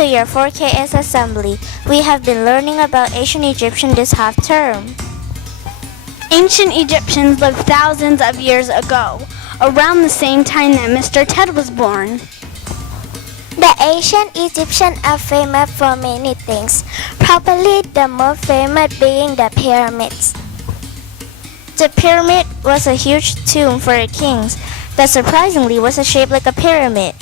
to your 4KS assembly. We have been learning about ancient Egyptian this half term. Ancient Egyptians lived thousands of years ago, around the same time that Mr. Ted was born. The ancient Egyptians are famous for many things, probably the most famous being the pyramids. The pyramid was a huge tomb for the kings that surprisingly was shaped like a pyramid.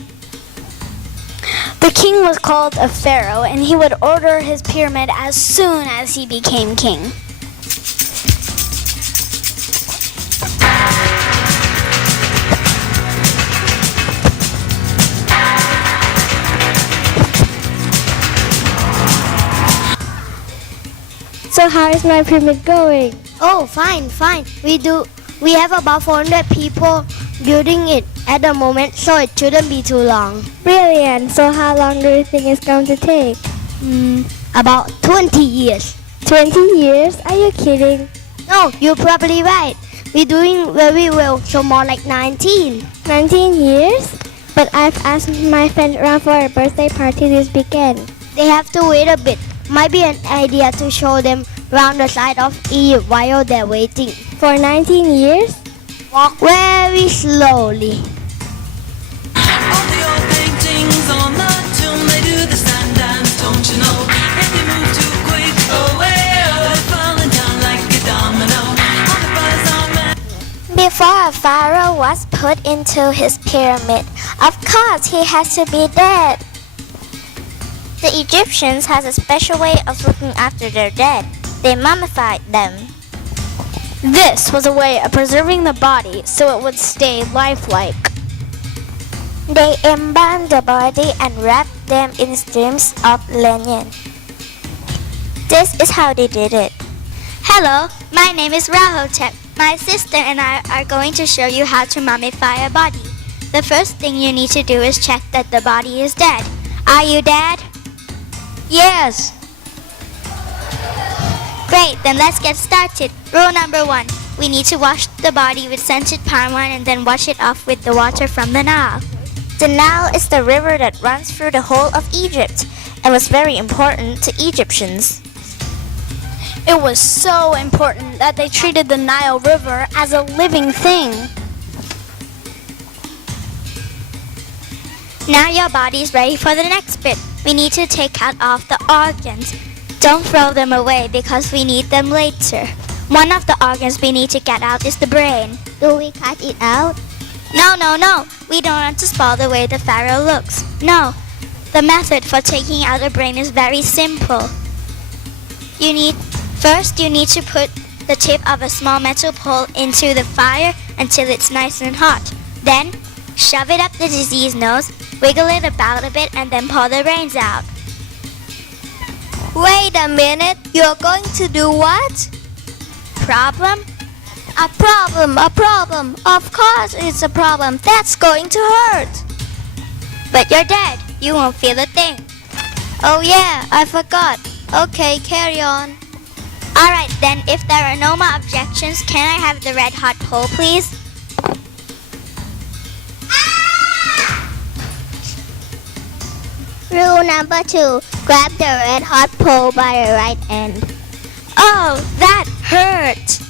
The king was called a pharaoh, and he would order his pyramid as soon as he became king. So how is my pyramid going? Oh, fine. We have about 400 people building it at the moment, so it shouldn't be too long. Brilliant. So how long do you think it's going to take? About 20 years. 20 years? Are you kidding? No, you're probably right. We're doing very well, so more like 19. 19 years? But I've asked my friends around for a birthday party this weekend. They have to wait a bit. Might be an idea to show them around the side of Egypt while they're waiting. For 19 years? Walk very slowly. All the old paintings on the tomb, they do the stand dance, don't you know? If you move too quick, they're falling down like a domino. All the bodies on that. Before a pharaoh was put into his pyramid, of course he has to be dead. The Egyptians has a special way of looking after their dead. They mummified them. This was a way of preserving the body so it would stay lifelike. They embalmed the body and wrapped them in strips of linen. This is how they did it. Hello, my name is Rahotep. My sister and I are going to show you how to mummify a body. The first thing you need to do is check that the body is dead. Are you dead? Yes. Great, then let's get started. Rule number 1. We need to wash the body with scented palm wine and then wash it off with the water from the Nile. The Nile is the river that runs through the whole of Egypt and was very important to Egyptians. It was so important that they treated the Nile River as a living thing. Now your body is ready for the next bit. We need to take out all the organs. Don't throw them away because we need them later. One of the organs we need to get out is the brain. Do we cut it out? No. We don't want to spoil the way the pharaoh looks. No. The method for taking out a brain is very simple. First you need to put the tip of a small metal pole into the fire until it's nice and hot. Then shove it up the diseased nose, wiggle it about a bit, and then pull the brains out. Wait a minute, you're going to do what? Problem? A problem. Of course it's a problem. That's going to hurt. But you're dead. You won't feel a thing. Oh yeah, I forgot. Okay, carry on. Alright then, if there are no more objections, can I have the red hot pole, please? Rule number 2. Grab the red hot pole by the right end. Oh, that hurt!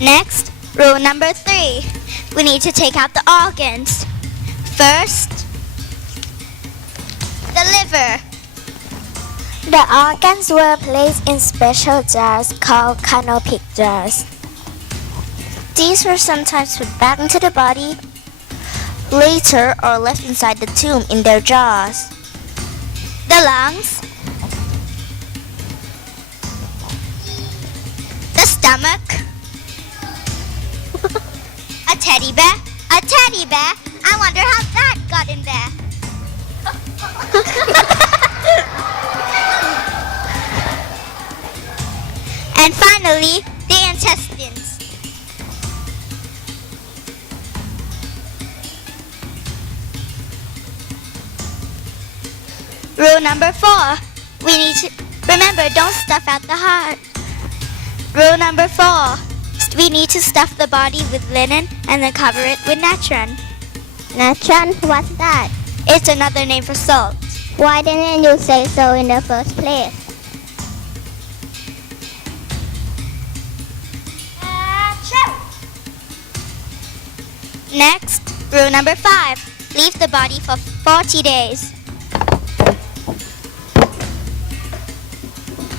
Next, rule number 3. We need to take out the organs. First, the liver. The organs were placed in special jars called canopic jars. These were sometimes put back into the body later or left inside the tomb in their jars. The lungs. The stomach. A teddy bear. A teddy bear? I wonder how that got in there. And finally, the intestines. Rule number 4. We need to remember, don't stuff out the heart. Rule number 4. We need to stuff the body with linen and then cover it with natron. Natron, what's that? It's another name for salt. Why didn't you say so in the first place? Next, rule number 5. Leave the body for 40 days.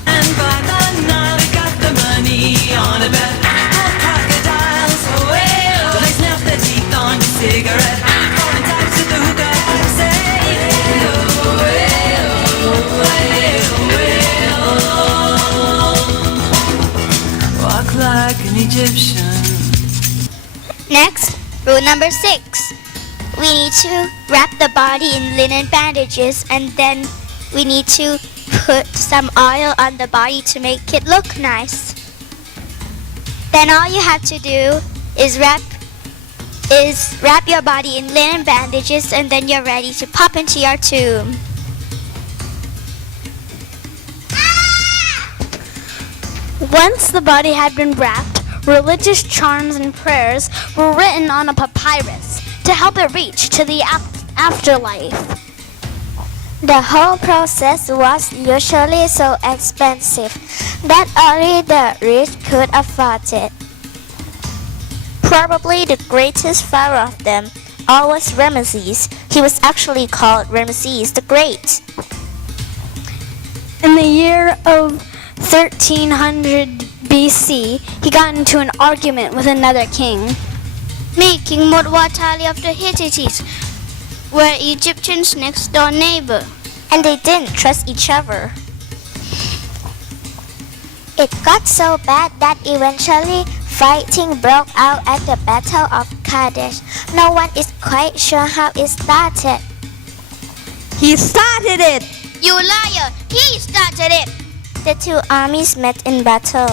And by the night we got the money on a bet. All crocodiles away. They snap their teeth on your cigarette. Falling types at the hookah say, walk like an Egyptian. Next, rule number 6. We need to wrap the body in linen bandages and then we need to put some oil on the body to make it look nice. Then all you have to do is wrap your body in linen bandages and then you're ready to pop into your tomb. Once the body had been wrapped, religious charms and prayers were written on a papyrus to help it reach to the afterlife. The whole process was usually so expensive that only the rich could afford it. Probably the greatest pharaoh of them all was Ramesses. He was actually called Ramesses the Great. In the year of 1300 BC, he got into an argument with another king. Me, King Mutwatali of the Hittites, were Egyptians' next door neighbor. And they didn't trust each other. It got so bad that eventually fighting broke out at the Battle of Kadesh. No one is quite sure how it started. He started it! You liar! He started it! The two armies met in battle.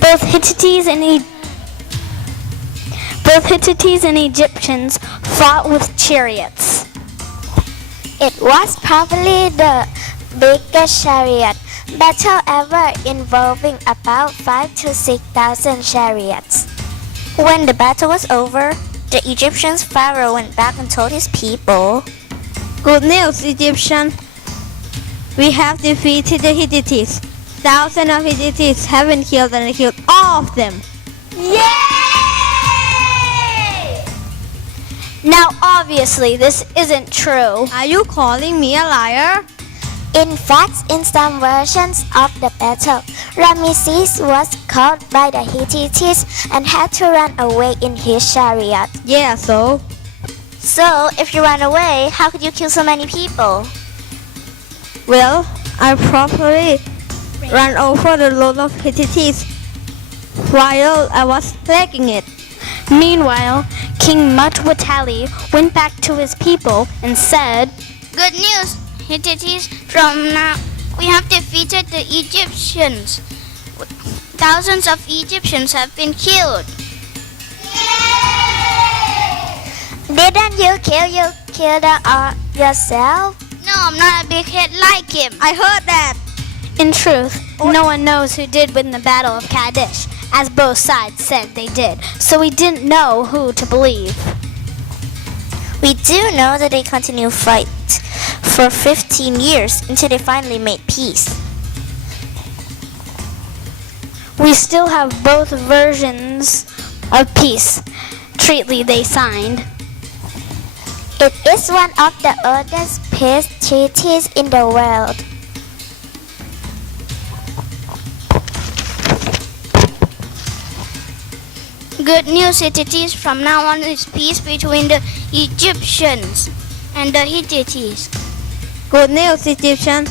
Both Hittites and Egyptians fought with chariots. It was probably the biggest chariot battle ever, involving about 5,000 to 6,000 chariots. When the battle was over, the Egyptian pharaoh went back and told his people, Good news, Egyptian. We have defeated the Hittites. Thousands of Hittites have been killed and I killed all of them. Now obviously this isn't true. Are you calling me a liar? In fact, in some versions of the battle, Ramesses was caught by the Hittites and had to run away in his chariot. Yeah, so? So, if you ran away, how could you kill so many people? Well, I probably ran over the load of Hittites while I was plaguing it. Meanwhile, King Mutwatali went back to his people and said, Good news, Hittites, from now we have defeated the Egyptians. Thousands of Egyptians have been killed. Didn't you kill them yourself? No, I'm not a big head like him. I heard that. In truth, no one knows who did win the Battle of Kadesh, as both sides said they did, so we didn't know who to believe. We do know that they continued fight for 15 years until they finally made peace. We still have both versions of peace treaty they signed. It is one of the oldest peace treaties in the world. Good news, Hittites, from now on is peace between the Egyptians and the Hittites. Good news, Egyptian.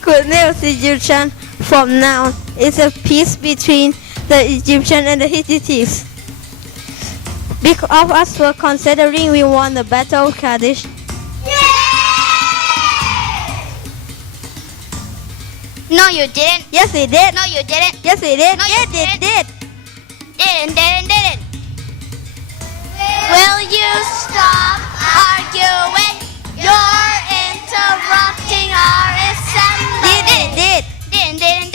Good news, Egyptian. From now is a peace between the Egyptian and the Hittites. Because of us were considering we won the Battle of Kadesh. No, you didn't. Yes, we did. No, you didn't. Yes, we did. No, you yes, didn't. did. Didn't. Will you stop arguing? You're into interrupting our assembly. Did. Didn't.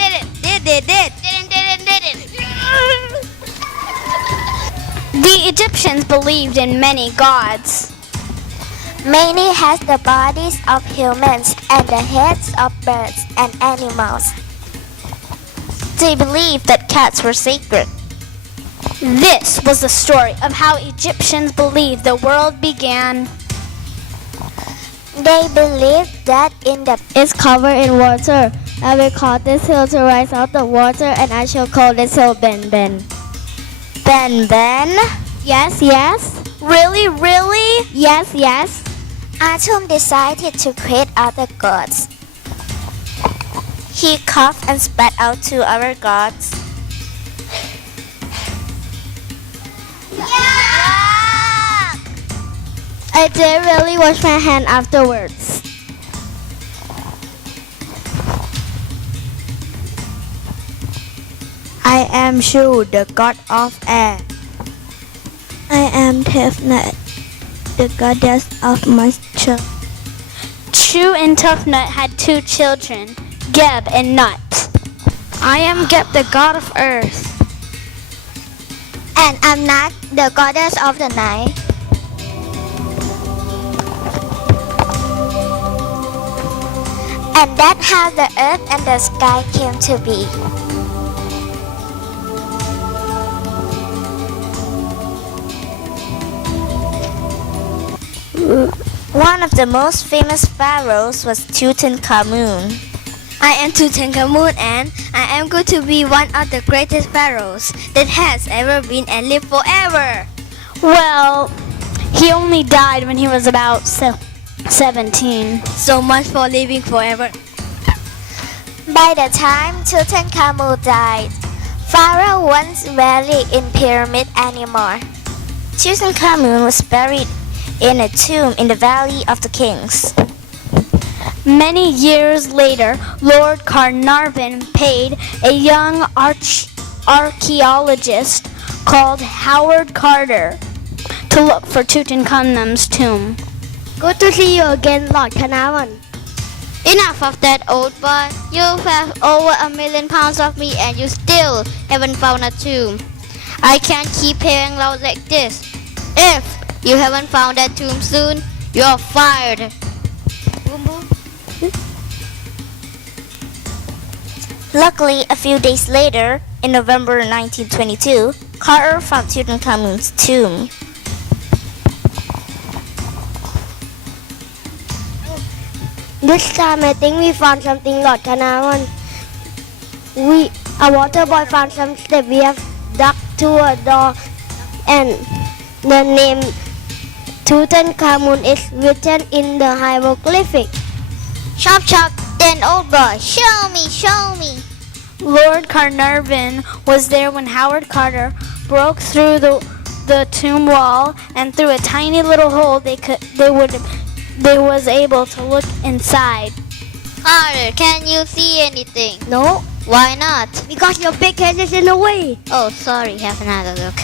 The Egyptians believed in many gods. Many has the bodies of humans and the heads of birds and animals. They believed that cats were sacred. This was the story of how Egyptians believed the world began. They believed that in the It's covered in water. I will cause this hill to rise out of water, and I shall call this hill Ben Ben. Ben Ben? Yes, yes. Really, really? Yes, yes. Atum decided to create other gods. He coughed and spat out 2 other gods. I did really wash my hand afterwards. I am Shu, the god of air. I am Tefnut, the goddess of moisture. Chu and Tufnut had 2 children, Geb and Nut. I am Geb, the god of earth. And I'm not the goddess of the night. And that's how the earth and the sky came to be. One of the most famous pharaohs was Tutankhamun. I am Tutankhamun, and I am going to be one of the greatest pharaohs that has ever been and lived forever. Well, he only died when he was about 17. So much for living forever. By the time Tutankhamun died, Pharaoh wasn't buried in pyramid anymore. Tutankhamun was buried in a tomb in the Valley of the Kings. Many years later, Lord Carnarvon paid a young archaeologist called Howard Carter to look for Tutankhamun's tomb. Good to see you again, Lord Carnarvon. Enough of that, old boy. You've had over 1 million pounds of me and you still haven't found a tomb. I can't keep hearing loud like this. If you haven't found that tomb soon, you're fired. Luckily, a few days later, in November 1922, Carter found Tutankhamun's tomb. This time I think we found something, Lord Carnarvon. A water boy found some steps. We have dug to a door, and the name Tutankhamun is written in the hieroglyphic. Chop chop, then old boy. Show me. Lord Carnarvon was there when Howard Carter broke through the tomb wall, and through a tiny little hole they was able to look inside. Carter, can you see anything? No, Why not? because your big head is in the way. Oh, sorry. Have another look.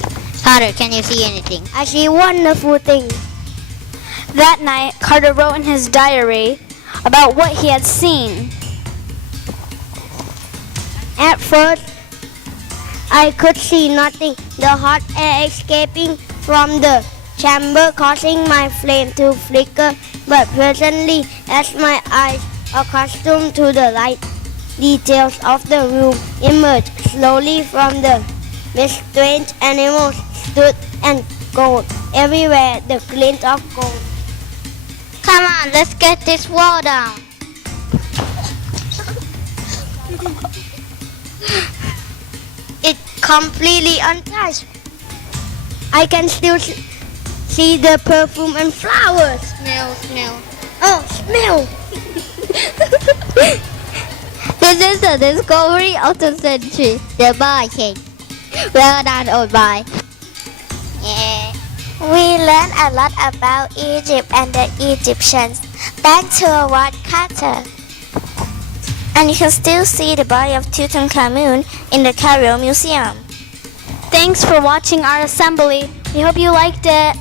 Carter, can you see anything? I see wonderful things. That night, Carter wrote in his diary about what he had seen. At first, I could see nothing. The hot air escaping from the chamber causing my flame to flicker. But presently, as my eyes accustomed to the light, details of the room emerged slowly from the mist. Strange animals stood and gold. Everywhere the glint of gold. Come on, let's get this wall down. It completely untouched. I can still see the perfume and flowers. Smell. Oh, smell! This is the discovery of the century. The boy king. Well done, old boy. Yeah. We learned a lot about Egypt and the Egyptians thanks to Howard Carter. And you can still see the body of Tutankhamun in the Cairo Museum. Thanks for watching our assembly. We hope you liked it.